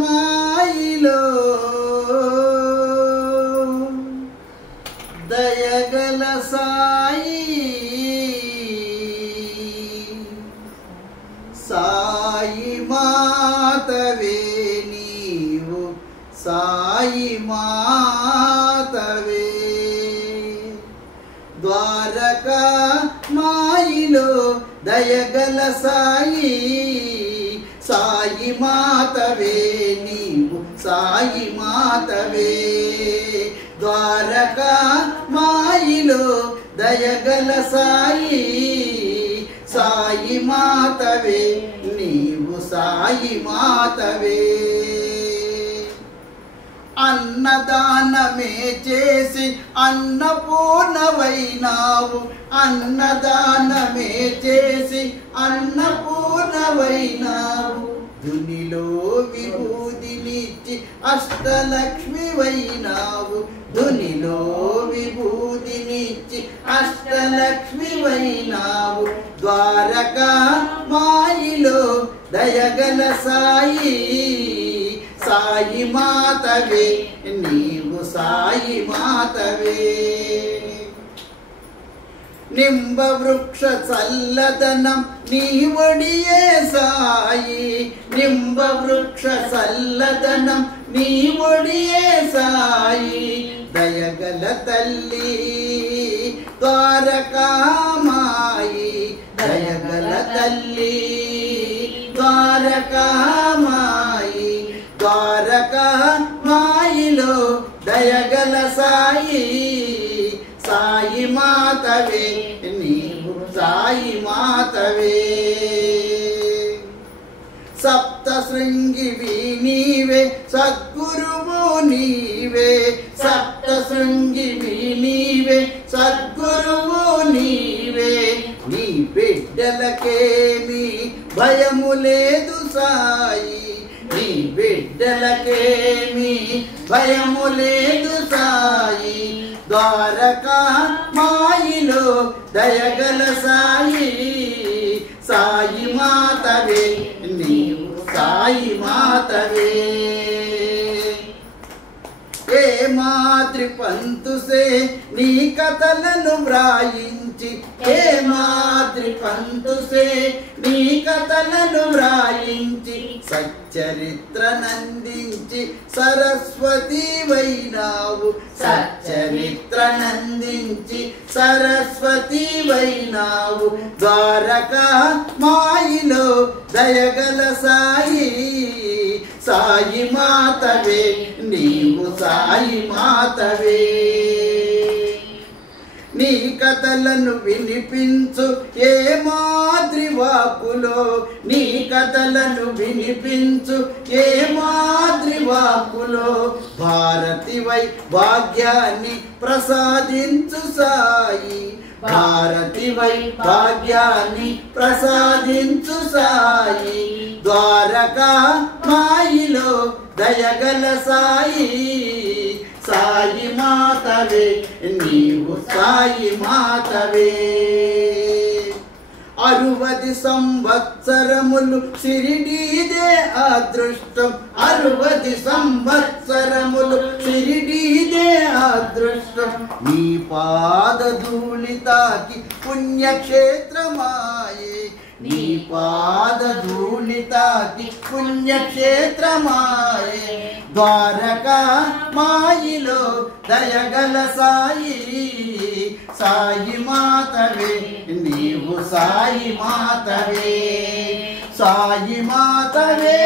మాయిలో దయగల సాయి సాయి మాతవే నీవు సాయి మాతవే ద్వారకా మాయిలో దయగల సాయి సాయి మాతవే నీవు సాయి మాతవే ద్వారకా మాయిలో దయగల సాయి సాయి మాతవే నీవు సాయి మాతవే అన్నదానమే చేసి అన్నపూర్ణవైనావు అన్నదానమే చేసి అన్నపూర్ణవైనావు దునిలో విభూతినిచ్చి అష్టలక్ష్మివైనావు దునిలో విభూతినిచ్చి అష్టలక్ష్మివైనావు ద్వారకా మాయిలో దయగల సాయి సాయి మాతవే నీవు సాయి మాతవే నింబ వృక్ష చల్లదనం నీవడియే సాయి నింబ వృక్ష చల్లదనం నీవడియే సాయి దయగల తల్లి ద్వారకామాయి దయగల తల్లి ద్వారకామాయి ద్వారకా మాయిలో దయగల సాయి సాయి మాతవే నీవు సాయి మాతవే సప్త శృంగివి నీవే సద్గురువు నీవే సప్త శృంగివి నీవే సద్గురువు నీవే నీ బిడ్డలకేమి భయము లేదు సాయి నీ బిడ్డలకేమి భయము లేదు సాయి ద్వారకా మాయిలో దయగల సాయి సాయి మాతవే నీవు సాయి మాతవే ఏ మాతృ పంతుసే నీ కథలను వ్రాయించి ఏ మాతృ పంతుసే నీ కథలను వ్రాయించి సచ్చరిత్ర నందించి సరస్వతి వైనావు సచ్చరిత్ర నందించి సరస్వతి వైనావు ద్వారకా మాయిలో దయగల సాయి సాయి మాతవే నీవు సాయి మాతవే నీ కథలను వినిపించు ఏ మాద్రి వాకులో నీ కథలను వినిపించు ఏ మాద్రి వాకులో భారతివై భాగ్యాన్ని ప్రసాదించు సాయి భారతివై భాగ్యాన్ని ప్రసాదించు సాయి ద్వారకా మాయిలో దయగల సాయి సాయి మాతవే నీవు సాయి మాతవే 60 సంవత్సరములు షిరిడీదే అదృష్టం 60 సంవత్సరములు షిరిడీదే అదృష్టం నీ పాదధూళి తాకి పుణ్యక్షేత్రమాయే నీ పాదధూళి తాకి పుణ్యక్షేత్రమాయే ద్వారకా మాయిలో దయగల సాయి సాయి మాతవే నీవు సాయి మాతవే సాయి మాతవే